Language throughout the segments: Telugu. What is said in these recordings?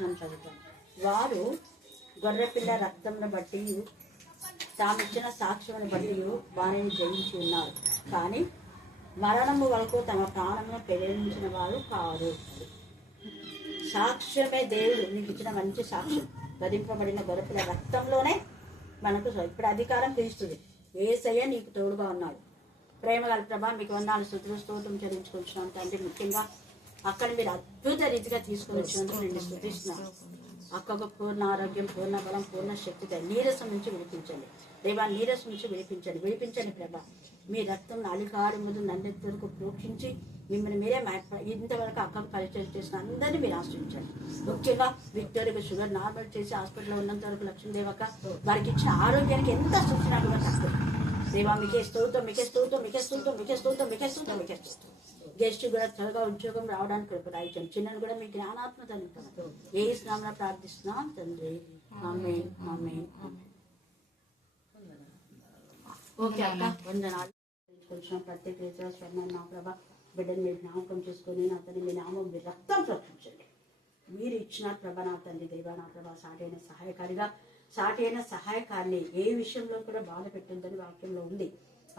వచ్చిన చదువుతాం. వారు గొర్రెపిల్ల రక్తంను బట్టి తామిచ్చిన సాక్ష్యమును బట్టి వారిని జయించి ఉన్నారు, కానీ మరణము వరకు తమ ప్రాణమును పెళ్లించిన వారు కారు. సాక్ష్యమే దేవుడు నీకు ఇచ్చిన మంచి సాక్ష్యం. వధింపబడిన గొర్రెపిల్ల రక్తంలోనే మనకు ఇప్పుడు అధికారం క్రీస్తుది. యేసయ్య నీకు తోడుగా ఉన్నాడు. ప్రేమ గల ప్రభా, మీకు వందనాలు, స్తుతులు, స్తోత్రం చెల్లించుకుంటున్నాను తండ్రి. ముఖ్యంగా అక్కడ మీరు అద్భుత రీతిగా తీసుకుని వచ్చినందుకు నేను స్తుతిస్తున్నాను. అక్కకు పూర్ణ ఆరోగ్యం, పూర్ణ బలం, పూర్ణ శక్తితో నీరసం నుంచి విడిపించండి దేవా, నీరసం నుంచి విడిపించండి ప్రభా. మీ రక్తం అలికారు ముందు నన్నెత్తి వరకు ప్రోక్షించి మిమ్మల్ని మీరే ఇంతవరకు అక్కకు పరిచయం చేసిన అందరినీ మీరు ఆశ్రయించండి. ముఖ్యంగా విక్టోరియా షుగర్ నార్మల్ చేసి హాస్పిటల్లో ఉన్నంత వరకు లక్ష్మీదేవక వారికి ఇచ్చిన ఆరోగ్యానికి ఎంత సూచన కూడా తక్కువ దేవా. మీకే స్తోత్రం, మీకే స్తోత్రం, మీకే స్తోత్రం, మీకే స్తోత్రం, మీకే స్తోత్రం, మీకే స్తోత్రం. గెస్ట్ కూడా త్వరగా ఉద్యోగం రావడానికి కృపదాయించండి. చిన్నను కూడా మీ జ్ఞానాత్మత ఏ స్నామన ప్రార్థిస్తున్నాం తండ్రి. Amen, amen. ఓకే అక్క, వందనాలు. ప్రత్యేక రీతిగా స్వర్ణ నా ప్రభా బిడ్డను మీరు జ్ఞాపకం చేసుకొని నా తండ్రి మీ నామం మీ రక్తం రక్షించండి. మీరు ఇచ్చిన ప్రభ నా తండ్రి దేవా, నా ప్రభా సాటి అయిన సహాయకారిని ఏ విషయంలో కూడా బాధ పెట్టిందని వాక్యంలో ఉంది.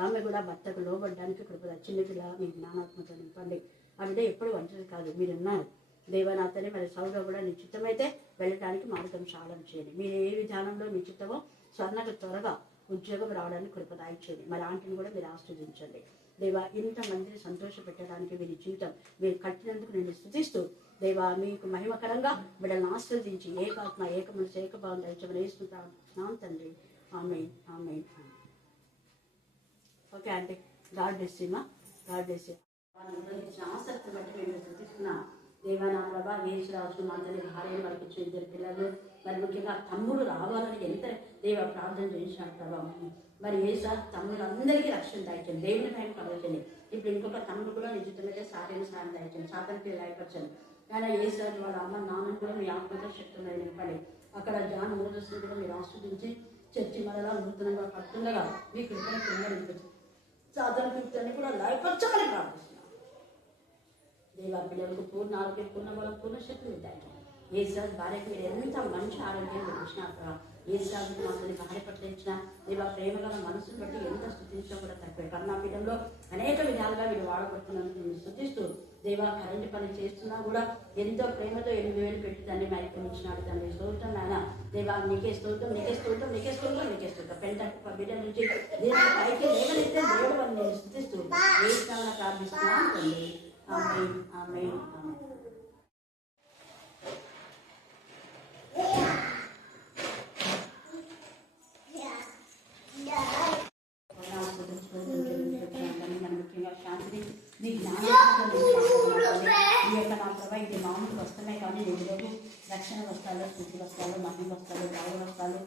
ఆమె కూడా భర్తకు లోబడ్డానికి కృపద. చిన్నపిల్ల మీ జ్ఞానాత్మక నింపండి. ఆవిడ ఎప్పుడు ఒంటరి కాదు, మీరు ఉన్నారు దేవనాథని. మరి సౌగా కూడా నిశ్చితమైతే వెళ్ళడానికి మార్గం సాధన చేయండి. మీరు ఏ విధానంలో నిశ్చితమో స్వర్ణకు త్వరగా ఉద్యోగం రావడానికి కృపదాయించండి. మరి ఆంటీని కూడా మీరు ఆస్వాదించండి దేవా. ఇంతమందిని సంతోష పెట్టడానికి వీరి జీవితం మీరు కట్టినందుకు నేను స్తుతిస్తూ దేవా, మీకు మహిమకరంగా బిడ్డలను ఆస్వాదించి ఏకాత్మ ఏక మనసు ఏకభావం దయచమని వేసుకుంటాను తండ్రి. Amen, amen. Okay aunty, God bless you మా, గాడ్ బ్లెస్ యు. ఇచ్చిన ఆసక్తి బట్టి మేము స్తుతిస్తున్నా దేవా. నా ప్రభా యేసురాజు మా తల్లి భార్యను వాళ్ళకి ఇచ్చిన 2 పిల్లలు, మరి ముఖ్యంగా తమ్ముడు రావాలని ఎంత దేవ ప్రార్థన చేసినాడు ప్రభావం. మరి యేసురాజు తమ్ముడు అందరికీ రక్షణ దాయించండి, దేవుని మేము కలవచండి. ఇప్పుడు ఇంకొక తమ్ముడు కూడా నిజమైతే సారైన సాయం దాయించండి, సాధనకి రాయపరచండి. కానీ యేసురాజు వాళ్ళ అమ్మ నాన్నను కూడా మీ ఆత్మతో శక్తులు నింపండి. అక్కడ జాన్ మోదస్ని కూడా మీరు ఆస్వాదించి చర్చి మరలా నూతనంగా కడుతుండగా మీ కృపణ కింద నింపచ్చు. సాధన కృప్తాన్ని కూడా రాయపరచమని ప్రార్థిస్తున్నాం దేవా. పిల్లలకు పూర్ణ ఆరోగ్యం, పూర్ణ బలం, పూర్ణ శక్తులు ఉంటాయి. యేసురాజు భార్యకు మీరు ఎంత మంచి ఆరోగ్యం ఇచ్చినారు. యేసురాజు మాకు భార్య పట్ల ఇచ్చిన దేవా ప్రేమ గల మనసును బట్టి ఎంత స్తుతించడం కూడా తక్కువే. కరుణాపీఠంలో అనేక విధాలుగా మీరు వాడబడుతున్నందుకు మీరు స్తుతిస్తూ దేవా, కరెంటు పని చేస్తున్నా కూడా ఎంతో ప్రేమతో 8,000 పెట్టి దాన్ని మైకుంటున్నాడు తండ్రి. స్తోత్రం నాయన దేవా, నీకే స్తోత్రం, నీకే స్తోత్రం, నీకే స్తోత్రం, నీకే స్తోత్రం. పెంట బిడ్డ నుంచి దేవుని పైకి లేవనైతే దేవుడు అని నేను స్తుతిస్తూ ఏ స్థానంలో ప్రార్థిస్తున్నాను తండ్రి. ఆమేన్, ఆమేన్, ఆమేన్. ముఖ్యంగా శాంతిని నీ జ్ఞానాత్మక ఈ యొక్క నా ప్రభా ఇది మామూలు వస్తమే కానీ ఈరోజు రక్షణ వస్తాలు, స్థితి వస్తాలు, మహిళ వస్తాలు, గాలి వస్తాలు,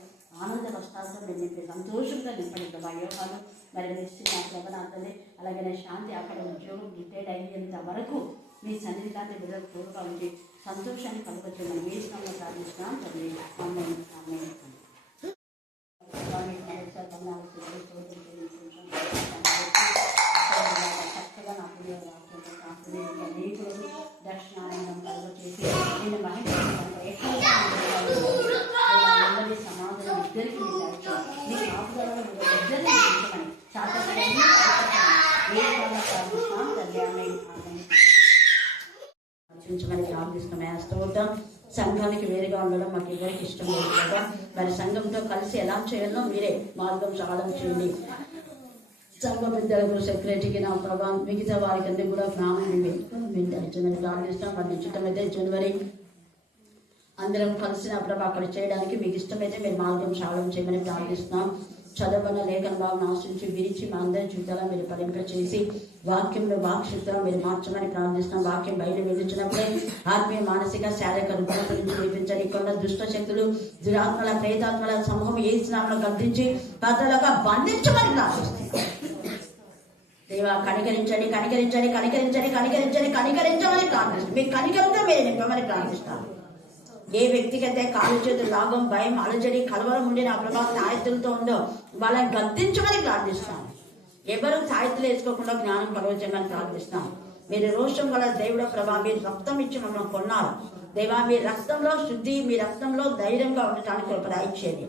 ఆనంద వస్తాలతో నేను సంతోషంగా నింపండి ప్రభా. యోగాలు మరి నిశ్చిత నా ప్రభనాథలే అలాగే శాంతి అక్కడ ఉద్యోగం రిటైర్డ్ అయ్యేంత వరకు మీ సన్నిధి కాంతి బిడ్డలకు తోడుగా ఉండి సంతోషాన్ని కలగచ్చు. మనం ఏ స్థానంలో ప్రార్థిస్తున్నాం తండ్రి. ఆమేన్, ఆమేన్. చక్కగా నాకు దర్శనానందం కలుగ చేసి నేను అందరి సమాధానం ఇద్దరికి మీ కాపుదలను ఇద్దరిని రక్షించమని ప్రార్థిస్తున్నాం. స్తోత్రం. సంఘానికి వేరుగా ఉండడం మాకు ఎవరికి ఇష్టం లేదు కదా. మరి సంఘంతో కలిసి ఎలా చేయాలో మీరే మార్గం సాధన చేయండి. సంఘ పెద్దలకు సెక్రటరీకి నా ప్రభావం మిగతా వారికి అన్ని కూడా జ్ఞానం వింటామని ప్రార్థిస్తాం. మరి నిశ్చితమైతే జనవరి అందరం కలిసి నా ప్రభా అక్కడ చేయడానికి మీకు ఇష్టమైతే మీరు మార్గం సాధన చేయమని ప్రార్థిస్తున్నాం. చదవన లేఖన భావన ఆశ్రయించి విరిచి మా అందరి జీవితాల మీరు ఫలింపచేసి వాక్యంలో వాక్శక్తిగా మీరు మార్చమని ప్రార్థిస్తాం. వాక్యం బయట వెళ్తున్నప్పుడే ఆత్మీయ మానసిక శారీరక రుగ్మత నుంచి వినిపించండి. కొండ దుష్ట శక్తులు, దురాత్మల, ప్రేతాత్మల సమూహం ఏ స్నామను గర్తించి కథలుగా బంధించమని ప్రార్థిస్తాం. దేవా కనికరించండి, కనికరించండి, కనికరించండి, కనికరించండి, కనికరించమని ప్రార్థిస్తాం. మీ కనికరంతో మీరు నింపమని ప్రార్థిస్తాం. ఏ వ్యక్తికి అయితే కాలు చేతులు లాభం, భయం, అలజడి, కలవరం ఉండి నా ప్రభావం తాయెత్తులతో ఉందో వాళ్ళని గద్దించమని ప్రార్థిస్తాం. ఎవరు తాయెత్తులు వేసుకోకుండా జ్ఞానం కలవచ్చమని ప్రార్థిస్తాం. మీరు రోషం వల్ల దేవుడ ప్రభా మీరు రక్తం ఇచ్చి మమ్మల్ని కొన్నారు. దేవా మీ రక్తంలో శుద్ధి, మీ రక్తంలో ధైర్యంగా ఉండటానికి కృప దయచేయండి.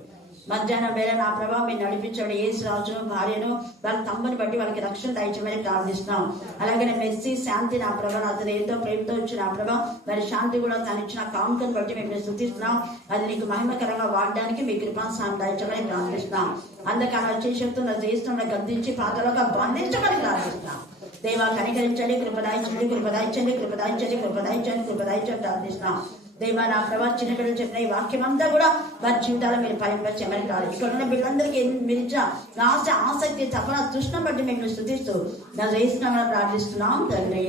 మధ్యాహ్నం వేళ నా ప్రభావం మీరు నడిపించండి. యేసు రాజును భార్యను వాళ్ళ తమ్ముని బట్టి వాళ్ళకి రక్షణ దయచేయమని ప్రార్థిస్తున్నాం. అలాగే మెస్సీ శాంతి నా ప్రభావ అతను ఎంతో ప్రేమతో వచ్చిన నా ప్రభావం మరి శాంతి కూడా తను ఇచ్చిన కానుకను బట్టి మేము స్తుతిస్తున్నాం. అది నీకు మహిమకరంగా వాడడానికి మీ కృపాస్థానం దయచేయమని ప్రార్థిస్తున్నాం. అందుకని వచ్చే శక్తులను చేస్తున్న గద్దించి పాతలుగా బంధించమని ప్రార్థిస్తున్నాం. దేవా కనికరించండి, కృపదాయించండి, కృపదాయించండి, కృపదాయించండి, కృపదాయించండి, కృపదాయించండి ప్రార్థిస్తున్నాం. దేవా నా ప్రభావ చిన్న బిడ్డలు చెప్పిన ఈ వాక్యం అంతా కూడా వారి జీవితాలు మీరు ఫలింపచేయమని కాదు. ఇక్కడ ఉన్న బిడ్డలందరికీ మీరు ఇచ్చిన ఆశ, ఆసక్తి, తపన, తృష్ణ బట్టి మేము స్తుతిస్తూ నా యేసునామమున ప్రార్థిస్తున్నాం తండ్రి.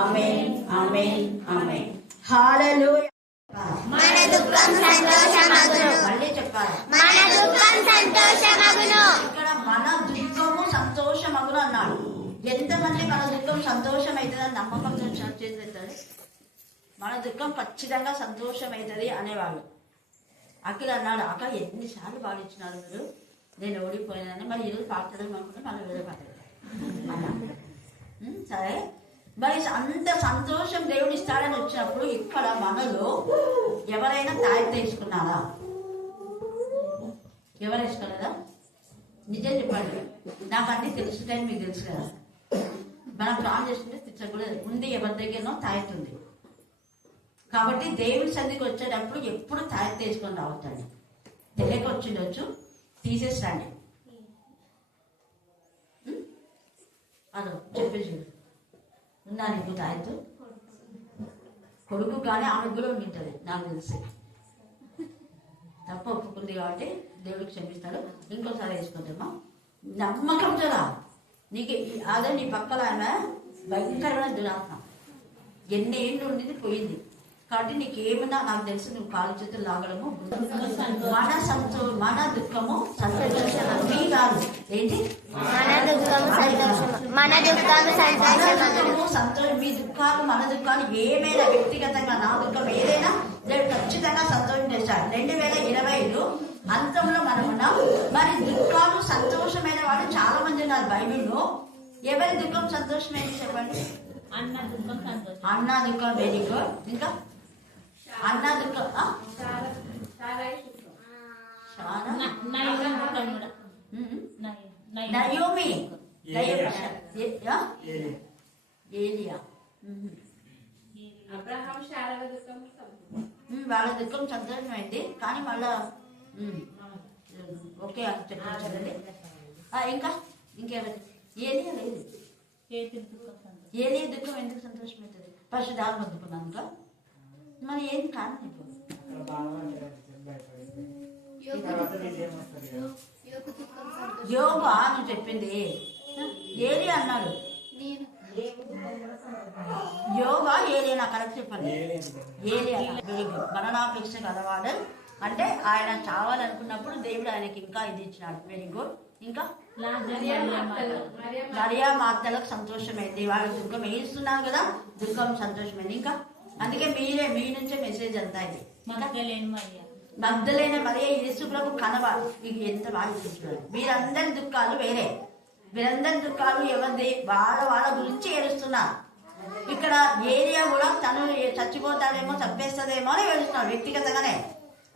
ఆమేన్, ఆమేన్, ఆమేన్. హల్లెలూయా. మన దుఃఖం సంతోషమగును. మళ్ళీ చెప్పాలి, మన దుఃఖం సంతోషమగును. ఇక్కడ మన దుఃఖము సంతోషమగును అన్నాడు. ఎంతమంది మన దుఃఖం సంతోషం అవుతుందని నమ్మకంతో చేస్తారు? మన దుఃఖం ఖచ్చితంగా సంతోషం అవుతుంది అనేవాళ్ళు. అఖిల్ అన్నాడు, అక్క ఎన్నిసార్లు పాడించినారు మీరు, నేను ఓడిపోయినానని. మరి ఈరోజు పాడతాడు అనుకుంటే మనం వేరే పాడతాడు అన్నాడు. సరే, మరి అంత సంతోషం దేవుడు ఇస్తాడని వచ్చినప్పుడు ఇక్కడ మనలో ఎవరైనా తాయెత్తు వేసుకున్నారా? ఎవరు వేసుకోలేదా? నిజం చెప్పండి. నాకు అన్నీ తెలుసు కానీ మీకు తెలుసు కదా. మనం ప్లాన్ చేసుకుంటే తెచ్చకూడదు. ఉంది ఎవరి దగ్గరనో తాయెత్తుంది. కాబట్టి దేవుడి సన్నిధికి వచ్చేటప్పుడు ఎప్పుడు తాయెత్తు వేసుకొని రావద్దండి. తెలియక వచ్చిండొచ్చు, తీసేసి రండి. అదో చెప్పే చూడు, ఉందా నీకు తాయెత్తు? కొడుకు కానీ ఆమెకు కూడా ఉండింటది నాకు తెలిసి. తప్పు ఒప్పుకుంది కాబట్టి దేవుడికి క్షమిస్తాడు. ఇంకోసారి వేసుకుంటామా? నమ్మకం కదా నీకు. అదే నీ పక్కన ఆమె భయంకరమైన దురాత్మ, ఎన్ని ఏళ్ళు ఉండింది, పోయింది. కాబట్టి నీకేమన్నా నాకు తెలిసి నువ్వు కాలు చేతులు లాగడము. మన దుఃఖము సంతోషం మీ కాదు. ఏంటి? సంతోషం. మీ దుఃఖాలు, మన దుఃఖాలు ఏమైనా వ్యక్తిగతంగా నా దుఃఖం ఏదైనా దేవుడు ఖచ్చితంగా సంతోషం చేశాడు. 2025 అంతంలో మనం ఉన్నాం. మరి దుఃఖాలు సంతోషమైన వాళ్ళు చాలా మంది ఉన్నారు బైబిల్లో. ఎవరి దుఃఖం సంతోషమైంది చెప్పండి? అన్న దుఃఖం సంతోషం. అన్న దుఃఖం వెరీ గుడ్. ఇంకా అన్న దుఃఖం నయోమి, ఏలియా, వాళ్ళ దుఃఖం సంతోషమైంది. కానీ మళ్ళా ఓకే అని చెప్పండి. ఇంకా ఇంకెవరి? ఏలియా లేదు. ఏలియా దుఃఖం ఎందుకు సంతోషమవుతుంది? పరిశుద్ధాత్మ అందుకున్నాక మరి ఏం కాదు. యోగా నువ్వు చెప్పింది ఏలి అన్నాడు. యోగా ఏలి నా కరెక్ట్ చెప్పండి. ఏలి మరణాపేక్ష కలవాడు అంటే ఆయన చావాలనుకున్నప్పుడు దేవుడు ఆయనకి ఇంకా ఇది ఇచ్చినాడు. Very good. ఇంకా మరియా మార్తలకు సంతోషమైంది. వాళ్ళ దుఃఖం వేస్తున్నారు కదా, దుఃఖం సంతోషమైంది. ఇంకా అందుకే మీ నుంచే మెసేజ్ అంతా ఇది. మగ్దలేన మరియ యేసు ప్రభు కనవాలి. మీకు ఎంత బాగా చూస్తున్నారు. వీరందరి దుఃఖాలు వేరే. వీరందరి దుఃఖాలు ఎవరిది? వాళ్ళ గురించి ఏడుస్తున్నారు. ఇక్కడ ఏరియా కూడా తను చచ్చిపోతాడేమో, చంపేస్తుందేమో అని ఏడుస్తున్నాడు వ్యక్తిగతంగానే.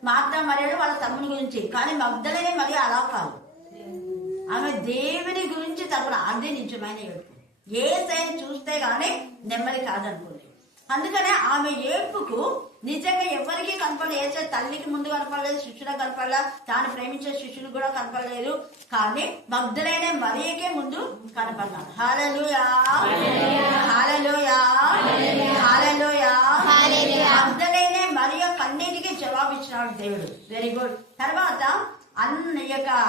మార్త మరియ వాళ్ళ తమ్ముని గురించి. కానీ మగ్దలేన మరియ అలా కాదు. ఆమె దేవుని గురించి తప్ప అదే నిజమైన ఏడుపు. యేసయ్యను చూస్తే గానీ నెమ్మది కాదనుకోండి. అందుకనే ఆమె ఏడుపుకు నిజంగా ఎవరికి కనపడలేదు. ఏసే తల్లికి ముందు కనపడలేదు, శిష్యులకు కనపడలే, తాను ప్రేమించే శిష్యులు కూడా కనపడలేదు. కానీ మగ్దలేనే మరియకే ముందు కనపడ్డాడు. హల్లెలూయా, హల్లెలూయా, హల్లెలూయా. మగ్దలేనే మరియ కన్నీటికి జవాబిచ్చినాడు దేవుడు. Very good. తర్వాత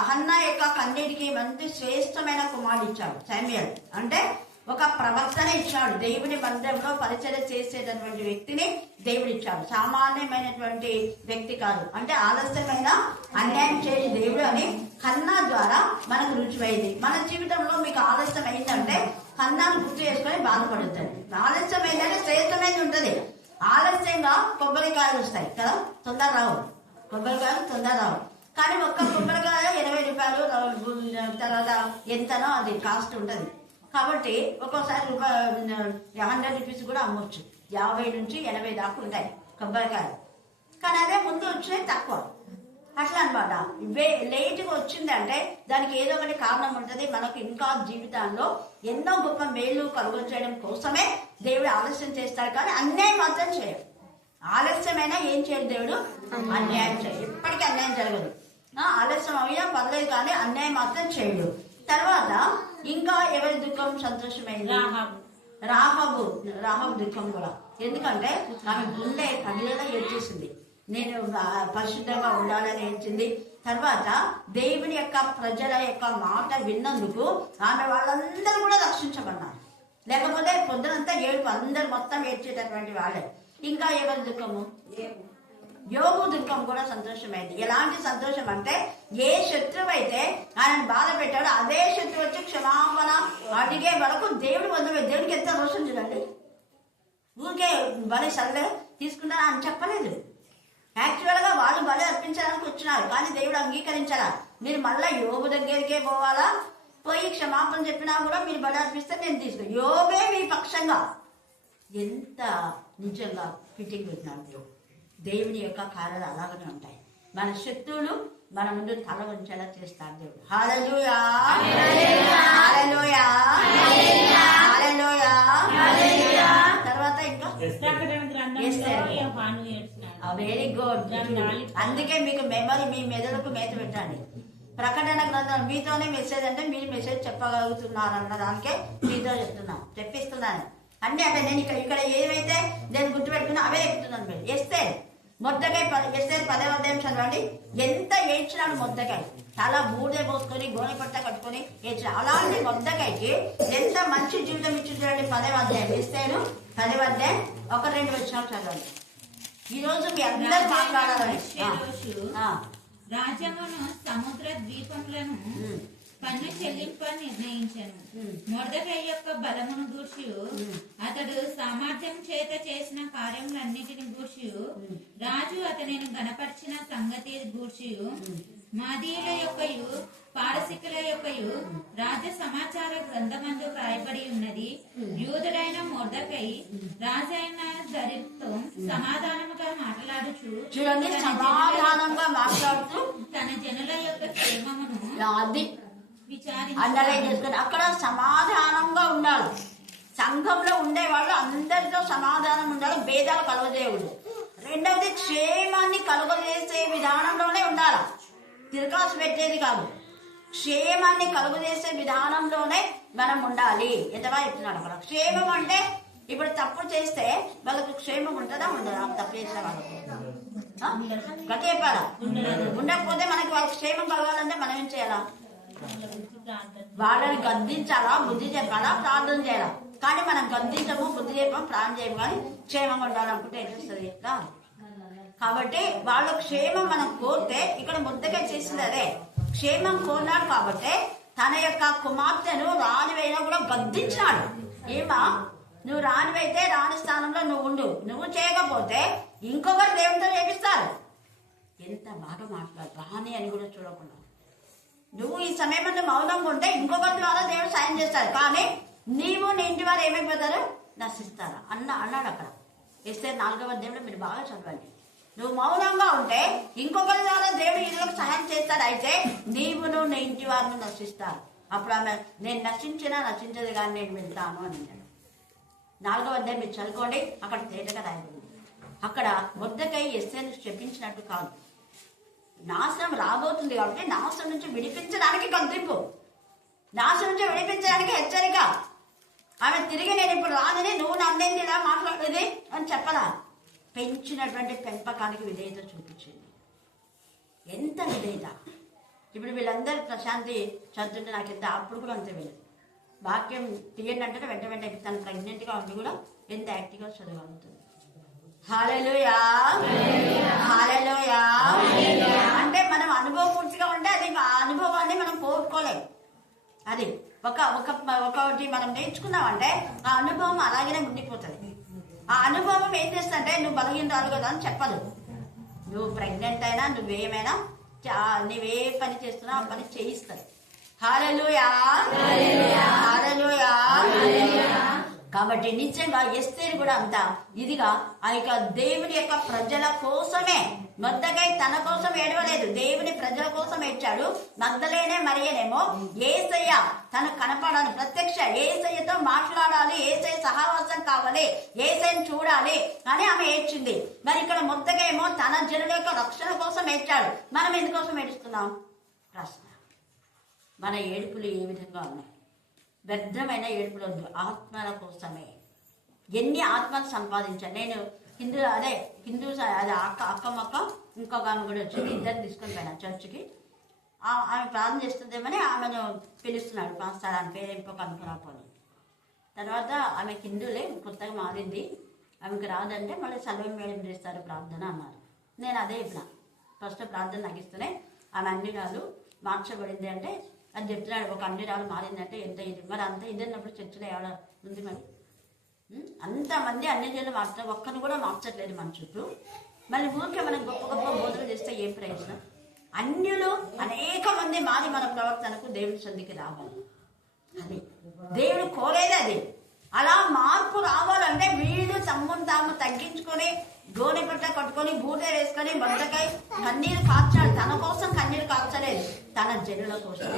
హన్నా యొక్క కన్నీటికి మంచి శ్రేష్టమైన కుమారుడు ఇచ్చాడు, శామ్యూయల్. అంటే ఒక ప్రవక్తన ఇచ్చాడు. దేవుని మందిరంలో పరిచర్య చేసేటటువంటి వ్యక్తిని దేవుడు ఇచ్చాడు. సామాన్యమైనటువంటి వ్యక్తి కాదు. అంటే ఆలస్యమైన అన్యాయం చేసి దేవుడు అని హన్నా ద్వారా మనకు రుచిపోయింది. మన జీవితంలో మీకు ఆలస్యం అయిందంటే హన్నాను గుర్తు చేసుకొని బాధపడుతుంది. ఆలస్యమైందంటే శ్రేష్టమైనది ఉంటుంది. ఆలస్యంగా కొబ్బరికాయలు వస్తాయి కదా, తొందర రావు. కొబ్బరికాయలు తొందర రావు. కానీ ఒక్క కొబ్బరికాయ 20 రూపాయలు, తర్వాత ఎంతనో అది కాస్ట్ ఉంటుంది. కాబట్టి ఒక్కోసారి 100 రూపీస్ కూడా అమ్మొచ్చు. 50 నుంచి 80 దాకా ఉంటాయి. కొబ్బరికాయలు. కానీ అదే ముందు వచ్చినాయి తక్కువ. అట్లా అనమాట. లేట్గా వచ్చిందంటే దానికి ఏదో ఒకటి కారణం ఉంటుంది. మనకు ఇంకా జీవితంలో ఎన్నో గొప్ప మేలు కలుగ చేయడం కోసమే దేవుడు ఆలస్యం చేస్తాడు, కానీ అన్యాయం మాత్రం చేయడు. ఆలస్యమైనా ఏం చేయడు దేవుడు, అన్యాయం చేయడు. ఎప్పటికీ అన్యాయం జరగదు. ఆలస్యం అయినా పర్లేదు కానీ అన్యాయం మాత్రం చేయడు. తర్వాత ఇంకా ఎవరి దుఃఖం సంతోషమైంది, రాహబు దుఃఖం కూడా. ఎందుకంటే ఆమె గుండె పగిలేలా ఏడ్చేసింది. నేను పరిశుద్ధంగా ఉండాలని ఏడ్చింది. తర్వాత దేవుని యొక్క ప్రజల యొక్క మాట విన్నందుకు ఆమె వాళ్ళందరూ కూడా రక్షించబడ్డారు. లేకపోతే పొద్దునంతా ఏడుపు, అందరు మొత్తం ఏడ్చేటటువంటి వాళ్ళే. ఇంకా ఎవరి దుఃఖము, యోబు దుఃఖం కూడా సంతోషమైంది. ఎలాంటి సంతోషం అంటే ఏ శత్రువు అయితే ఆయన బాధ పెట్టాడో అదే శత్రువు వచ్చి క్షమాపణ అడిగే వరకు దేవుడు వదిలే. దేవుడికి ఎంత రోషం చూడండి. ఊరికే బలి సర్లే తీసుకుంటారా అని చెప్పలేదు. యాక్చువల్గా వాళ్ళు బలి అర్పించడానికి వచ్చినారు, కానీ దేవుడు అంగీకరించారా? మీరు మళ్ళీ యోబు దగ్గరికే పోవాలా, పోయి క్షమాపణ చెప్పినా కూడా మీరు బలి అర్పిస్తే నేను తీసుకో. యోబే మీ పక్షంగా. ఎంత నిజంగా ఫిట్టింగ్ పెట్టినాడు. దేవుని యొక్క కార్యాలు అలాగనే ఉంటాయి. మన శత్రువులు మన ముందు తల వంచేలా చేస్తారు దేవుడు. హల్లెలూయా, హల్లెలూయా, హల్లెలూయా. తర్వాత ఇంకా వెరీ గుడ్. అందుకే మీకు మెమరీ, మీ మెదడుకు మేత పెట్టండి. ప్రకటన గ్రంథం మీతోనే మెసేజ్ అంటే మీరు మెసేజ్ చెప్పగలుగుతున్నారు అన్న దానికే మీతో చెప్పిస్తున్నాను. అన్నీ అవే. నేను ఇక్కడ ఏవైతే నేను గుర్తుపెట్టుకున్నా అవే చెప్తున్నాను. మీరు మొద్దకాయ 10వ అధ్యాయం చదవండి. ఎంత ఏడ్చినాడు మొద్దకాయ. చాలా బూడే పోసుకొని గోనె పట్ట కట్టుకొని ఏడ్చినాడు. అలాంటి మొద్దకాయకి ఎంత మంచి జీవితం ఇచ్చి చూడండి. 10వ అధ్యాయం 10వ అధ్యాయం 1-2 వచనాలు చదవండి. ఈ రోజు మీ అందరూ మాట్లాడాలని రాజ్యమును సముద్ర ద్వీపములను పన్ను చెల్లింప నిర్ణయించాను. మొర్దెకై యొక్క బలమును గూర్చి, అతడు సామర్థ్యం చేత చేసిన కార్యములన్నిటిని గూర్చి, రాజు అతనిని గణపరిచిన సంగతి గూర్చి, మాదీయుల యొక్కయు పారసికుల యొక్కయు రాజ సమాచార గ్రంథమందు వ్రాయబడి ఉన్నది. యూదుడైన మొర్దెకై రాజైన దరితో సమాధానముగా మాట్లాడుచు, చూడండి, సమాధానంగా మాట్లాడుతూ తన జనుల యొక్క క్షేమమును అండర్లైన్ చేసుకుని అక్కడ సమాధానంగా ఉండాలి. సంఘంలో ఉండేవాళ్ళు అందరితో సమాధానం ఉండాలి. భేదాలు కలుగజేయకూడదు. రెండవది క్షేమాన్ని కలుగజేసే విధానంలోనే ఉండాలి. తిరకాసు పెట్టేది కాదు. క్షేమాన్ని కలుగజేసే విధానంలోనే మనం ఉండాలి. ఎంతగా చెప్తున్నాడు అక్కడ. క్షేమం అంటే ఇప్పుడు తప్పు చేస్తే వాళ్ళకు క్షేమం ఉంటుందా, ఉండదా? తప్పు చేసిన వాళ్ళకు గట్టి చెప్పాలా? ఉండకపోతే మనకి వాళ్ళకి క్షేమం కలగాలంటే మనం ఏం చేయాలా? వాళ్ళని గద్దించాలా, బుద్ధి చెప్పాలా, ప్రార్థన చేయాలా? కానీ మనం గద్దించము, బుద్ధి చెప్పము, ప్రార్థన చేయము. కానీ క్షేమంగా ఉండాలనుకుంటే ఏం చేస్తుంది కదా. కాబట్టి వాళ్ళ క్షేమం మనం కోరితే ఇక్కడ ముద్దగా చేసింది అదే. క్షేమం కోరినాడు కాబట్టి తన యొక్క కుమార్తెను రానివైనా కూడా గద్దించాడు. ఏమా, నువ్వు రానివైతే రాని స్థానంలో నువ్వు ఉండు, నువ్వు చేయకపోతే ఇంకొకరు దేవునితో చేపిస్తారు. ఎంత బాగా మాట్లాడు. రాని అని కూడా చూడకుండా నువ్వు ఈ సమయంలో మౌనంగా ఉంటే ఇంకొకరి ద్వారా దేవుడు సాయం చేస్తాడు. కానీ నీవు నీ ఇంటి వారు ఏమైపోతారు, నశిస్తారా అన్నాడు అక్కడ. ఎస్తేరు 4వ అధ్యాయంలో మీరు బాగా చదవండి. నువ్వు మౌనంగా ఉంటే ఇంకొకరి ద్వారా దేవుడు ఇళ్ళకి సహాయం చేస్తాడు. అయితే నీవును నీ ఇంటి వారిని నశిస్తారు. అప్పుడు ఆమె నేను నశించదు కానీ నేను వెళ్తాను అని అన్నాడు. 4వ అధ్యాయం మీరు చదువుకోండి. అక్కడ తేటగా రాయబడింది. అక్కడ మొర్దెకై ఎస్తేరును చెప్పించినట్టు కాదు. నాశనం రాబోతుంది కాబట్టి నాశనం నుంచి విడిపించడానికి గద్దింపు, నాశనం నుంచి విడిపించడానికి హెచ్చరిక. ఆమె తిరిగి నేను ఇప్పుడు రాదని నువ్వు నన్నేంది ఇలా మాట్లాడేది అని చెప్పలా. పెంచినటువంటి పెంపకానికి విధేయత చూపించింది. ఎంత విధేయత. ఇప్పుడు వీళ్ళందరూ ప్రశాంతి చదువుతుంటే నాకు ఎంత, అప్పుడు కూడా అంతే. వీళ్ళు వాక్యం తీయండి అంటే వెంట తను ప్రెగ్నెంట్గా ఉండి కూడా ఎంత యాక్టివ్గా చదవగలుగుతుంది. హల్లెలూయా, హల్లెలూయా. అంటే మనం అనుభవపూర్తిగా ఉంటే అది అనుభవాన్ని మనం కోరుకోలేము. అది ఒకటి మనం నేర్చుకున్నామంటే ఆ అనుభవం అలాగనే ఉండిపోతుంది. ఆ అనుభవం ఏం చేస్తుంటే నువ్వు బలహీనరాలు కదా అని చెప్పదు. నువ్వు ప్రెగ్నెంట్ అయినా నువ్వేమైనా నువ్వే పని చేస్తున్నా ఆ పని చేయిస్తుంది. హల్లెలూయా, హల్లెలూయా. కాబట్టి నిజంగా ఎస్తేరు కూడా అంత ఇదిగా ఆ యొక్క దేవుని యొక్క ప్రజల కోసమే, మొద్దకై తన కోసం ఏడవలేదు, దేవుని ప్రజల కోసం ఏడ్చాడు. మగ్దలేనే మరియనేమో యేసయ్య తనకు కనపడాలి, ప్రత్యక్ష యేసయ్యతో మాట్లాడాలి, యేసయ్య సహవాసం కావాలి, యేసయ్యను చూడాలి అని ఆమె ఏడ్చింది. మరి ఇక్కడ మొద్దకేమో తన జనుల యొక్క రక్షణ కోసం ఏడ్చాడు. మనం ఎందుకోసం ఏడుస్తున్నాం? ప్రశ్న. మన ఏడుపులు ఏ విధంగా ఉన్నాయి? వ్యర్థమైన ఏడుపులు వద్దు, ఆత్మల కోసమే. ఎన్ని ఆత్మలు సంపాదించాను నేను. హిందూ అదే అక్కమ్మక్క ఇంకొక ఆమె కూడా వచ్చింది, ఇద్దరు తీసుకొని పోయినా చర్చికి. ఆమె ప్రార్థన చేస్తుందేమని ఆమెను పిలుస్తున్నాడు పాస్టర్, ఆమె పేరేంపో కనుక్కురాపోని. తర్వాత ఆమె హిందూలే, కొత్తగా మారింది, ఆమెకు రాదంటే మళ్ళీ సల్వం మేడం చేస్తారు ప్రార్థన అన్నారు. నేను అదే ఇప్పుడు ఫస్ట్ ప్రార్థన నగిస్తూనే ఆమె అన్ని రాళ్ళు మార్చబడింది అంటే అది చెప్తున్నాడు. ఒక అన్ని రాళ్ళు మారిందంటే ఎంత ఇది, మరి అంత ఇది అన్నప్పుడు చర్చలో ఎవడ ఉంది? మరి అంతమంది అన్ని జనులు మార్చారు, ఒక్కరిని కూడా మార్చట్లేదు మన చుట్టూ. మళ్ళీ ఊరికే మనం గొప్ప గొప్ప బోధనలు చేస్తే ఏం ప్రయోజనం? అన్యులు అనేక మంది మారి మన ప్రవర్తనకు దేవుడి సంధికి రావాలి. అది దేవుడు కోరేది. అది అలా మార్పు రావాలంటే వీళ్ళు తమ్మును తాము తగ్గించుకొని గోనె పట్ట కట్టుకొని బూట వేసుకొని బద్దకాయ కన్నీరు కార్చాడు. తన కోసం కన్నీరు కార్చలేదు, తన జనుల కోసం.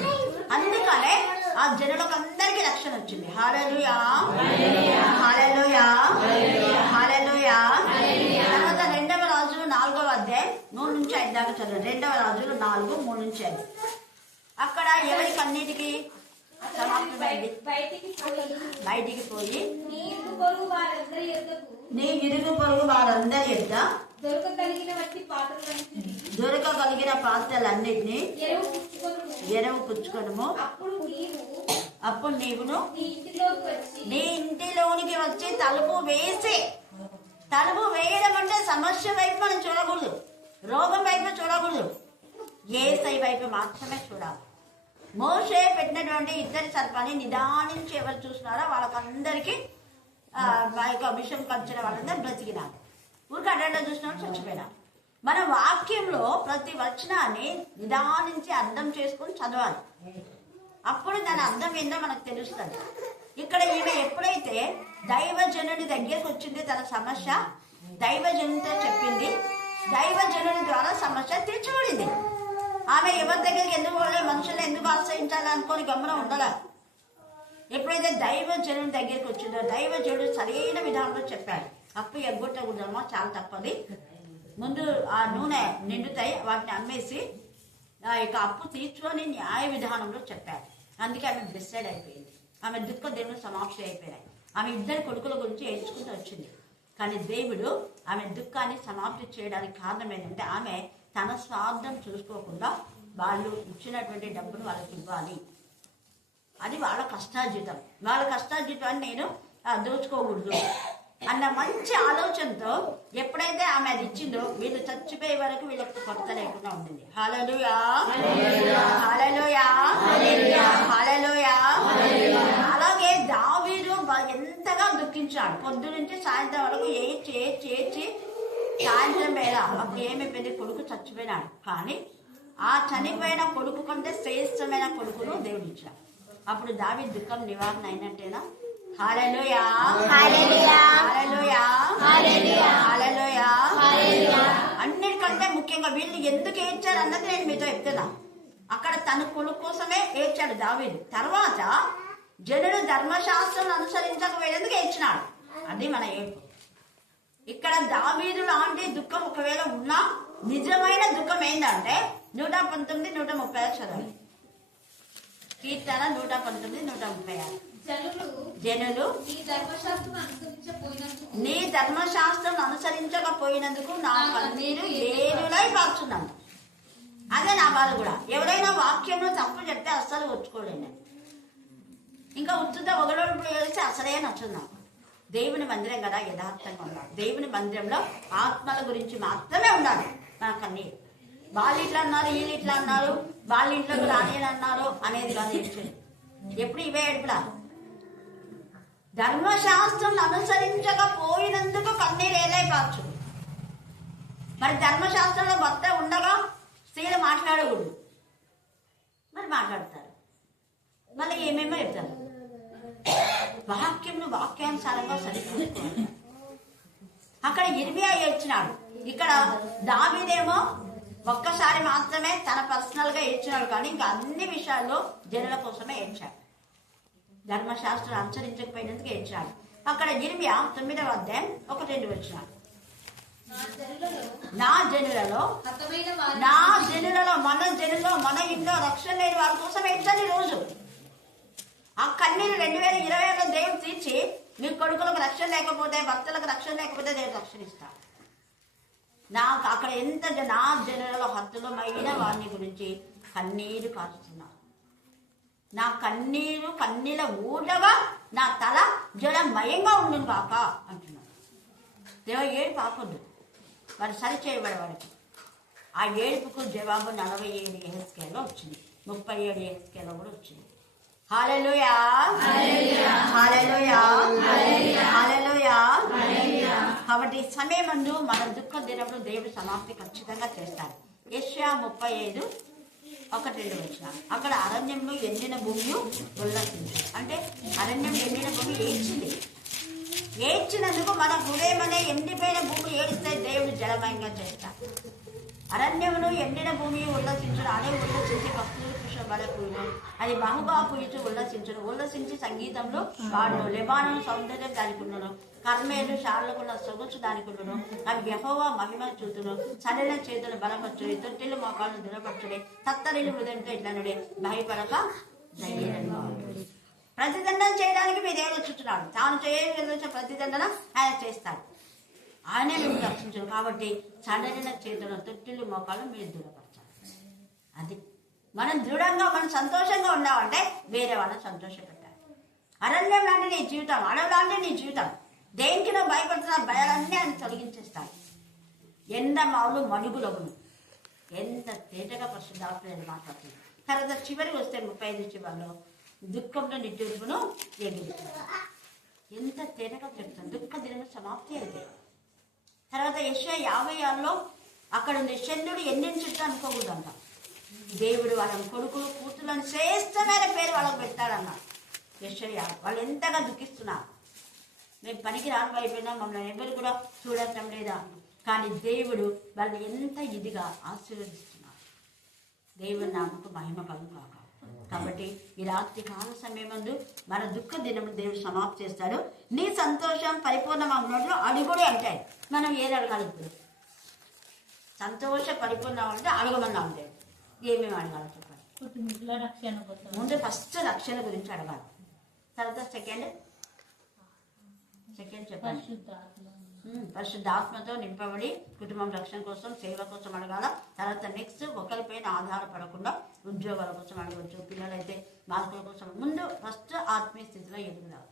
అందుకనే ఆ జనులకు అందరికీ రక్షణ వచ్చింది. హల్లెలూయా, హల్లెలూయా, హల్లెలూయా. తర్వాత 2వ రాజులు 4వ అధ్యాయం 3 నుంచి 5 దాకా చదవండి. 2వ రాజులు 4, 3 నుంచి 5. అక్కడ ఎవరి కన్నీటికి సమాప్తమైంది? బయటికి పోయి నీ ఇరుగు పొరుగు వారందరి యొక్క దొరకగలిగిన పాత్రలన్నిటినీ ఎరవు పుచ్చుకొనుము. అప్పుడు నీవును నీ ఇంటిలోనికి వచ్చి తలుపు వేయడం అంటే సమస్య వైపు మనం చూడకూడదు, రోగం వైపు చూడకూడదు, యేసయ్య వైపు మాత్రమే చూడాలి. మోషే పెట్టినటువంటి ఇద్దరి సర్పాన్ని నిదానించి ఎవరు చూసినారో వాళ్ళకందరికీ విషయం కలిసిన వాళ్ళందరూ బ్రతికినారు. ఊరికి అడ్డ చూసిన వాళ్ళు చచ్చిపోయినారు. మన వాక్యంలో ప్రతి వచనాన్ని నిదానించి అర్థం చేసుకొని చదవాలి. అప్పుడు దాని అర్థం ఏందో మనకు తెలుస్తుంది. ఇక్కడ ఈమె ఎప్పుడైతే దైవజనుడి దగ్గరకు వచ్చింది, తన సమస్య దైవజనుడితో చెప్పింది, దైవజనుడి ద్వారా సమస్య తీర్చబడింది. ఆమె ఎవరి దగ్గరికి ఎందుకు పోలే, మనుషులు ఎందుకు ఆశ్రయించాలి అనుకోని గమన ఉండగా ఎప్పుడైతే దైవజనుడి దగ్గరికి వచ్చిందో దైవజనుడు సరైన విధానంలో చెప్పాడు. అప్పు ఎగ్గొట్టకూడదమ్మా, చాలా తప్పది. ముందు ఆ నూనె నిండుతాయి, వాటిని అమ్మేసి ఇక అప్పు తీర్చుకొని న్యాయ విధానంలో చెప్పాడు. అందుకే ఆమె డిసైడ్ అయిపోయింది. ఆమె దుఃఖ దేవుడు సమాప్తి అయిపోయినాయి. ఆమె ఇద్దరు కొడుకుల గురించి ఏడ్చుకుంటూ వచ్చింది. కానీ దేవుడు ఆమె దుఃఖాన్ని సమాప్తి చేయడానికి కారణం ఏంటంటే ఆమె తన స్వార్థం చూసుకోకుండా వాళ్ళు ఇచ్చినటువంటి డబ్బును వాళ్ళకి ఇవ్వాలి. అది వాళ్ళ కష్టార్జితం. వాళ్ళ కష్టార్జితాన్ని నేను దోచుకోకూడదు అన్న మంచి ఆలోచనతో ఎప్పుడైతే ఆమె అది ఇచ్చిందో వీళ్ళు చచ్చిపోయే వరకు వీళ్ళకి కొరత లేకుండా ఉండింది. హల్లెలూయా, హల్లెలూయా, హల్లెలూయా. అలాగే దావీదు ఎంతగా దుఃఖించాడు. పొద్దు నుంచి సాయంత్రం వరకు ఏడ్చి సాయంత్రం వేళ అప్పుడు ఏమైపోయింది, కొడుకు చచ్చిపోయినాడు. కానీ ఆ చనిపోయిన కొడుకు కంటే శ్రేష్టమైన కొడుకును దేవుడు ఇచ్చాడు. అప్పుడు దావీదు దుఃఖం నివారణ అయినట్టేనా? హల్లెలూయా, హల్లెలూయా, హల్లెలూయా, హల్లెలూయా, హల్లెలూయా, హల్లెలూయా. అన్నిటికంటే ముఖ్యంగా వీళ్ళు ఎందుకు ఏడ్చారు అన్నది నేను మీతో చెప్తున్నా. అక్కడ తన కొడుకు కోసమే ఏడ్చాడు దావీదు. తర్వాత జనుడు ధర్మశాస్త్రం అనుసరించకపోయేందుకు ఏడ్చినాడు. అది మన ఏడ్పు. ఇక్కడ దావీదు లాంటి దుఃఖం ఒకవేళ ఉన్నా నిజమైన దుఃఖం ఏంటంటే 119, 136 చదవండి. కీర్తన 119, 136. జనులు నీ ధర్మశాస్త్రం అనుసరించకపోయినందుకు నా కన్నీరు ఏరులై పారుచున్నాను. అదే నా బాధ కూడా. ఎవరైనా వాక్యంలో తప్పు చెప్తే అస్సలు వచ్చుకోలేండి. ఇంకా ఉత్తుత ఒకరోజు చేస్తే అసలే నచ్చదు నాకు. దేవుని మందిరం కదా యథార్థంగా ఉండాలి. దేవుని మందిరంలో ఆత్మల గురించి మాత్రమే ఉండాలి నా కన్నీరు. వాళ్ళు ఇట్లా అన్నారు, వీళ్ళు ఇట్లా అన్నారు, వాళ్ళ ఇంట్లోకి రాని అన్నారు అనేది కాదు ఏడ్చేది. ఎప్పుడు ఇవే ఏడుపులా. ధర్మశాస్త్రం అనుసరించకపోయినందుకు కన్నీరు ఏలై కావచ్చు. మరి ధర్మశాస్త్రంలో భర్త ఉండగా స్త్రీలు మాట్లాడకూడదు, మరి మాట్లాడతారు. మళ్ళీ ఏమేమో చెప్తారు. వాక్యానుసారంగా సరిపోవాలి. అక్కడ ఇర్మియా ఏడ్చినాడు, ఇక్కడ దావీదేమో ఒక్కసారి మాత్రమే తన పర్సనల్ గా ఏడ్చినాడు, కానీ ఇంకా అన్ని విషయాల్లో జనుల కోసమే ఏడ్చాడు. ధర్మశాస్త్రం అనుసరించకపోయినందుకు ఏడ్చాడు. అక్కడ ఇర్మియా 9వ అధ్యాయం 1-2 వచనాలు. నా జనులలో మన జనుల్లో మన ఇంట్లో రక్షణ లేని వారి కోసం ఏడ్చండి రోజు. ఆ కన్నీరు 2020లో దేవుడు తీర్చి, నీ కొడుకులకు రక్షణ లేకపోతే, భర్తలకు రక్షణ లేకపోతే దేవుడు రక్షణ ఇస్తాడు. నాకు అక్కడ నా జనులలో హద్దులమైన వారిని గురించి కన్నీరు కారుతున్నారు. నా కన్నీళ్ళ ఊడగా నా తల జలమయంగా ఉండును కాక అంటున్నాడు. దేవ ఏడుపు ఆపొద్దు, వారు సరి చేయబడే వారికి. ఆ ఏడుపుకు జవాబు 47 యెహెజ్కేలులో వచ్చింది, 37 యెహెజ్కేలులో కూడా వచ్చింది. హల్లెలూయా, హల్లెలూయా, హల్లెలూయా. కాబట్టి సమయమందు మన దుఃఖ దినములు దేవుడు సమాప్తి ఖచ్చితంగా చేస్తాడు. యెషయా 35:1-2 వచనాలు. అక్కడ అరణ్యంలో ఎండిన భూమి ఉల్లసింది. అంటే అరణ్యం ఎండిన భూమి ఏడ్చినందుకు మన హృదయం అనే ఎండిపోయిన భూమి ఏడిస్తే దేవుడు జలమయంగా చేస్తాడు. అరణ్యమును ఎండిన భూమి ఉల్లసించును, అనే ఉల్లసించి కస్తూరి పుష్పబడకును, అది బహుగా పూయిచు ఉల్లసించును. ఉల్లసించి సంగీతంలో వాడును. లెబానోను సౌందర్యం దానికును, కర్మేలు షార్లకున్న సొగసు దానికును. అవి యెహోవా మహిమ చూతును. సరైన చేతులు బలపరచుడి, తొట్టిలు మోకాళ్ళు దృఢపరచుడి, తత్తరిలు హృదయంతో ఇట్లనుడి, భయపడక ధైర్యంగా ఉండుడి. ప్రతిదండన చేయడానికి మీ దేవుడు వచ్చుతున్నాడు. తాను చేయగలిగిన ప్రతిదండన ఆయన చేస్తాడు. ఆయనే మీరు రక్షించరు. కాబట్టి సడలిన చేతుల తొట్టిలు మోకాళ్ళు మీరు దృఢపరచాలి. అది మనం దృఢంగా మనం సంతోషంగా ఉన్నామంటే వేరే వాళ్ళని సంతోషపెట్టాలి. అరణ్యం లాంటి నీ జీవితం, అడవి లాంటి నీ జీవితం, దేనికి నువ్వు భయపడుతున్న భయాలన్నీ ఆయన తొలగించేస్తాడు. ఎండమావులు మణుగులవును, ఎంత తేటగా పరిశుద్ధాత్మ మాట్లాడుతుంది. తర్వాత చివరికి వస్తే 35 చివరిలో దుఃఖంలో నిట్టూర్పును ఎగిరిస్తుంది. ఎంత తేటగా చెప్తాను. దుఃఖ దినము సమాప్తి అయితే తర్వాత యెషయా 56లో అక్కడ ఉంది, చంద్రుడు ఎన్నింటి చుట్టూ అనుకోకూడదంట. దేవుడు వాళ్ళ కొడుకులు కూతుర్లను శ్రేష్టమైన పేరు వాళ్ళకు పెట్టాడన్న యెషయా. వాళ్ళు ఎంతగా దుఃఖిస్తున్నారు. మేము పనికి రాను అయిపోయినా మమ్మల్ని ఎవరు కూడా చూడటం లేదా, కానీ దేవుడు వాళ్ళని ఎంత ఇదిగా ఆశీర్వదిస్తున్నారు. దేవుని నామకు మహిమ కలుగు కాక. కాబట్టి ఈ రాత్రి కాల సమయమందు మన దుఃఖ దినము దేవుడు సమాప్తి చేస్తాడు. నీ సంతోషం పరిపూర్ణమన్నట్లు అడుగుడు అంటాయి. మనం ఏది అడగాలి? ఇప్పుడు సంతోష పరిపూర్ణం అంటే అడగమన్నాం. దేవుడు ఏమేమి అడగాలి చెప్పండి. ముందు ఫస్ట్ రక్షణ గురించి అడగాలి. తర్వాత సెకండ్ చెప్పండి. పరిశుద్ధాత్మతో నింపబడి కుటుంబం రక్షణ కోసం, సేవ కోసం అడగాల. తర్వాత నెక్స్ట్ ఒకరిపైన ఆధారపడకుండా ఉద్యోగాల కోసం అడగవచ్చు. పిల్లలైతే మార్కుల కోసం. ముందు ఫస్ట్ ఆత్మీయ స్థితిలో ఎదుగుదాం.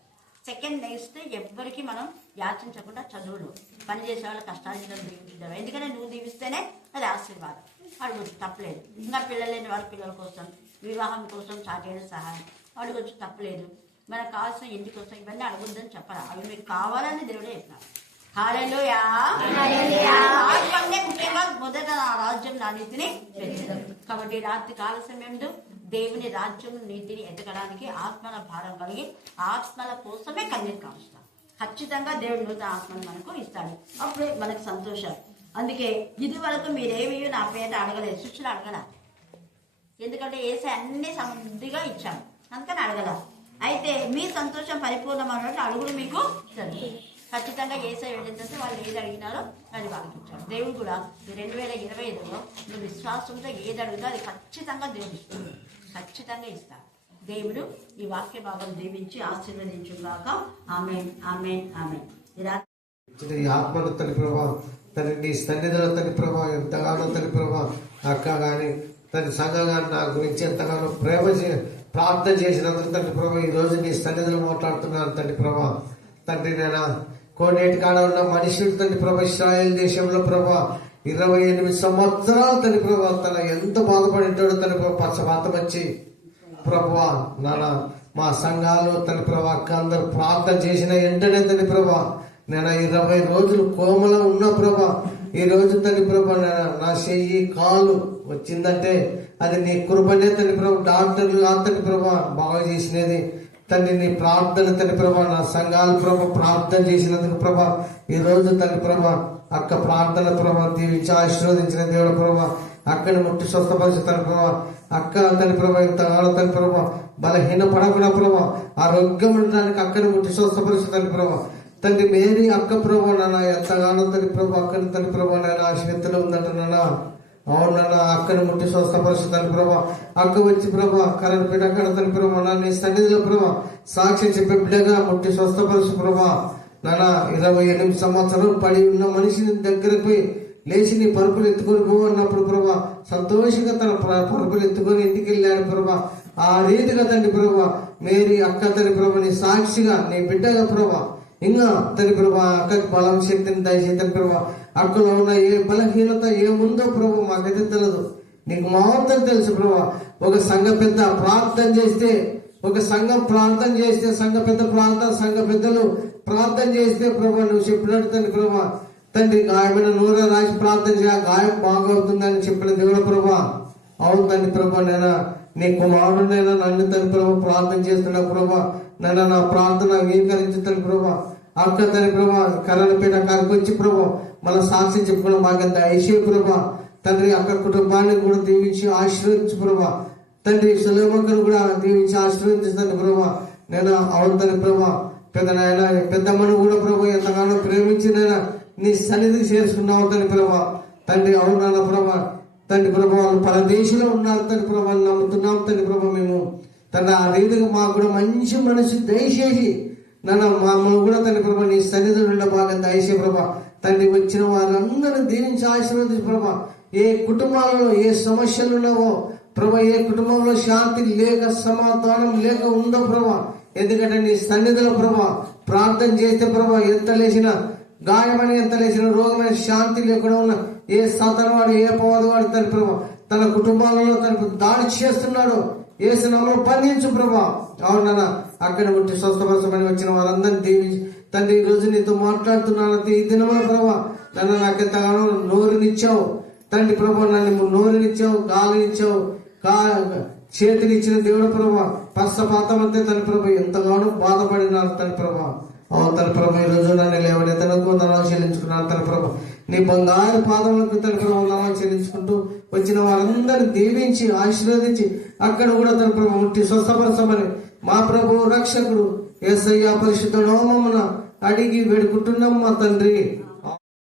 సెకండ్ నెక్స్ట్ ఎవ్వరికి మనం యాచించకుండా చదువులు, పనిచేసే వాళ్ళ కష్టాలు దీవించడం. ఎందుకంటే నువ్వు దీవిస్తేనే అది ఆశీర్వాదం. అడగచ్చు, తప్పలేదు. ఇంకా పిల్లలు లేని వాళ్ళ పిల్లల కోసం, వివాహం కోసం చాటైన సహాయం అడగచ్చు, తప్పలేదు. మనకు కావాల్సిన ఇంటి కోసం ఇవన్నీ అడగొద్దని చెప్పరా, అవి మీకు కావాలని దేవుడే చెప్పినారు. హల్లెలూయా. ముఖ్యంగా మొదట నా రాజ్యం నా నీతిని పెంచడం. కాబట్టి రాత్రి కాల సమయంలో దేవుని రాజ్యం నీతిని ఎదగడానికి ఆత్మల భారం కలిగి ఆత్మల కోసమే కన్నీరు కావుస్తాం. ఖచ్చితంగా దేవుడు నూతన ఆత్మను మనకు ఇస్తాడు. అప్పుడే మనకు సంతోషం. అందుకే ఇది వరకు మీరేమీ నా పేట అడగలేదు, శిష్యులు అడగల. ఎందుకంటే ఏసే అన్ని సమృద్ధిగా ఇచ్చాము, అందుకని అడగల. అయితే మీ సంతోషం పరిపూర్ణమైనట్టు అడుగులు మీకు తెలుసు. ఖచ్చితంగా ఏసై వెళ్ళిందంటే వాళ్ళు ఏది అడిగినారో అది వాళ్ళకి ఇచ్చాడు. దేవుడు కూడా 2025లో నువ్వు విశ్వాసంతో ఏది అడుగుదో అది ఖచ్చితంగా దేవుడు ఇస్తుంది, ఖచ్చితంగా ఇస్తాడు. దేవుడు ఈ వాక్య భాగం దీవించి ఆశీర్వదించుగాక. ఆమేన్, ఆమేన్, ఆమేన్. ఈ ఆత్మను తల్లి ప్రభా, తల్లి నీ సన్నిధిలో తల్లి ప్రభా ఎంతగానో తల్లి ప్రభా అక్క కానీ తల్లి సంఘం కానీ నా గురించి ఎంతగానో ప్రార్థన చేసినందుకు తండ్రి ప్రభా ఈ రోజు నీ సన్నిధిలో మాట్లాడుతున్నాను తండ్రి ప్రభా. తండ్రి నేను కోనేటి కాడ ఉన్న మనుషుడు తండ్రి ప్రభా ఇశ్రాయేల్ దేశంలో ప్రభా 28 సంవత్సరాలు తండ్రి ప్రభా తన ఎంత బాధపడింటాడో తండ్రి ప్రభా పక్షపాతం వచ్చి ప్రభా నాన్న మా సంఘాలు తండ్రి ప్రభా అక్క అందరూ ప్రార్థన చేసిన వెంటనే తండ్రి ప్రభా నేను 20 రోజులు కోమలో ఉన్న ప్రభా ఈ రోజు తండ్రి ప్రభా నా చెయ్యి కాలు వచ్చిందంటే అది నీ కృపనే తండ్రి ప్రభా. డాక్టర్లు తండ్రి ప్రభా బాగా చేసినది తండ్రి నీ ప్రార్థన తండ్రి ప్రభా నా సంఘాలు ప్రభా ప్రార్థన చేసినందుకు ప్రభా ఈ రోజు తండ్రి ప్రభా అక్క ప్రార్థన ప్రభా దీవించి ఆశీర్వదించిన దేవుడు ప్రభా అక్కని ముట్టి స్వస్థపరుచుతాను ప్రభా అక్క తండ్రి ప్రభా ఇంతగానో తండ్రి ప్రభా బలహీన పడకుండా ప్రభా ఆరోగ్యం ఉండడానికి అక్కని ముట్టి స్వస్థపరుచుతాను ప్రభా తండ్రి మేరీ అక్క ప్రభా నాన్న ఎంతగానో తండ్రి ప్రభా అక్కని తండ్రి ప్రభా నాన్న ఆశీర్వదిలో ఉందంట నాన్న అవునన్నా అక్కని ముట్టి స్వస్థపరుచుతాను ప్రభా అక్క వచ్చి ప్రభా కరెంట్ అక్కడ తండ్రి ప్రభా నా నీ సన్నిధిలో ప్రభా సాక్షి చెప్పే బిడ్డగా ముట్టి స్వస్థపరుచు ప్రభా నాన్న 28 సంవత్సరాలు పడి ఉన్న మనిషిని దగ్గరకు పోయి లేచి నీ పరుపులు ఎత్తుకొని పో అన్నప్పుడు ప్రభా సంతోషంగా తన పరుపులు ఎత్తుకొని ఇంటికి వెళ్ళాడు ప్రభా ఆ రీతిగా తండ్రి ప్రభా మేరీ అక్క తండ్రి ప్రభా నీ సాక్షిగా నీ బిడ్డగా ప్రభా ఇంకా తండ్రి ప్రభా అక్కకి బలం శక్తిని దయచేసి తండ్రి ప్రభా అక్కలో ఉన్న ఏ బలహీనత ఏముందో ప్రభా మాకైతే తెలియదు నీకు మాత్రం తెలుసు ప్రభా ఒక సంఘ పెద్ద ప్రార్థన చేస్తే ఒక సంఘం ప్రార్థన చేస్తే సంఘ పెద్దలు ప్రార్థన చేస్తే ప్రభా నువ్వు చెప్పినట్టు తండ్రి ప్రభా తండ్రి గాయమైన నూనె రాసి ప్రార్థన చేయ గాయం బాగవుతుందని చెప్పిన దేవుడు ప్రభా అవును తండ్రి ప్రభా నేను నీ కుమారుడైనా నన్ను తండ్రి ప్రభా ప్రార్థన చేస్తున్నా ప్రభా నన్ను నా ప్రార్థన అంగీకరించు తండ్రి ప్రభా అక్క తండ్రి ప్రభా కరణపేట కాడికి వచ్చి ప్రభా మన సాక్షి చెప్పుకున్న మాకంత ఐశ్వర్య ప్రభా తండ్రి అక్క కుటుంబాన్ని కూడా దీవించి ఆశీర్వదించు ప్రభా తండ్రి సులేమక్కను కూడా దీవించి ఆశీర్వదించండి ప్రభా నేను అవును తండ్రి ప్రభా పెద్దమ్మను కూడా ప్రభా ఎంతగానో ప్రేమించి నేను నీ సన్నిధికి చేర్చుకున్నావు తండ్రి ప్రభా తండ్రి అవునా ప్రభా తండ్రి ప్రభా వాళ్ళు పరదేశంలో ఉన్నారు తండ్రి ప్రభా నమ్ముతున్నాం తండ్రి ప్రభా మేము తండ్రి ఆ రీతిగా మాకు కూడా మంచి మనసు దయచేసి నన్ను మమ్మల్ని కూడా తండ్రి ప్రభా నీ సన్నిధిలో ఉండే బాగా దయచే ప్రభా తండ్రి వచ్చిన వారందరినీ దీవించి ఆశీర్వదించు ప్రభా ఏ కుటుంబాలలో ఏ సమస్యలు ఉన్నావో ప్రభా ఏ కుటుంబంలో శాంతి లేక సమాధానం లేక ఉందో ప్రభా ఎందుకంటే నీ సన్నిధిలో ప్రభా ప్రార్థన చేస్తే ప్రభా ఎంత లేచిన గాయమని ఎంత లేచిన రోగమైన శాంతి లేకుండా ఉన్న ఏ సాతానువాడు ఏ అపవాదివాడు తన ప్రభా తన కుటుంబాలలో తన దాడి చేస్తున్నాడు ఏసు నామములో బంధించు ప్రభా అవునా అక్కడ ఉంటే స్వస్థపరచమని వచ్చిన వారందరినీ దీవించి తండ్రి ఈ రోజు నీతో మాట్లాడుతున్నాను ఈ దినముల ప్రభా నన్ను నాకు ఎంతగానో నోరునిచ్చావు తండ్రి ప్రభా నన్ను నోరునిచ్చావు గాలినిచ్చావు చేతినిచ్చిన దేవుడు ప్రభా పశ్చాత్తాపం అంతే తన ప్రభా ఎంతగానో బాధపడినారు తన ప్రభా తన ప్రభా ఈ రోజు నన్ను లేవని తనకు వందనాలు చెల్లించుకున్నాను తన ప్రభా నీ బంగారు పాదములకు తన ప్రభా వందనాలు చెల్లించుకుంటూ వచ్చిన వారందరినీ దీవించి ఆశీర్వదించి అక్కడ కూడా తన ప్రభా ముట్టి స్వస్థపరచమని మా ప్రభు రక్షకుడు యేసయ్య పరిశుద్ధ నామమున అడిగి వేడుకుంటున్నాం మా తండ్రి.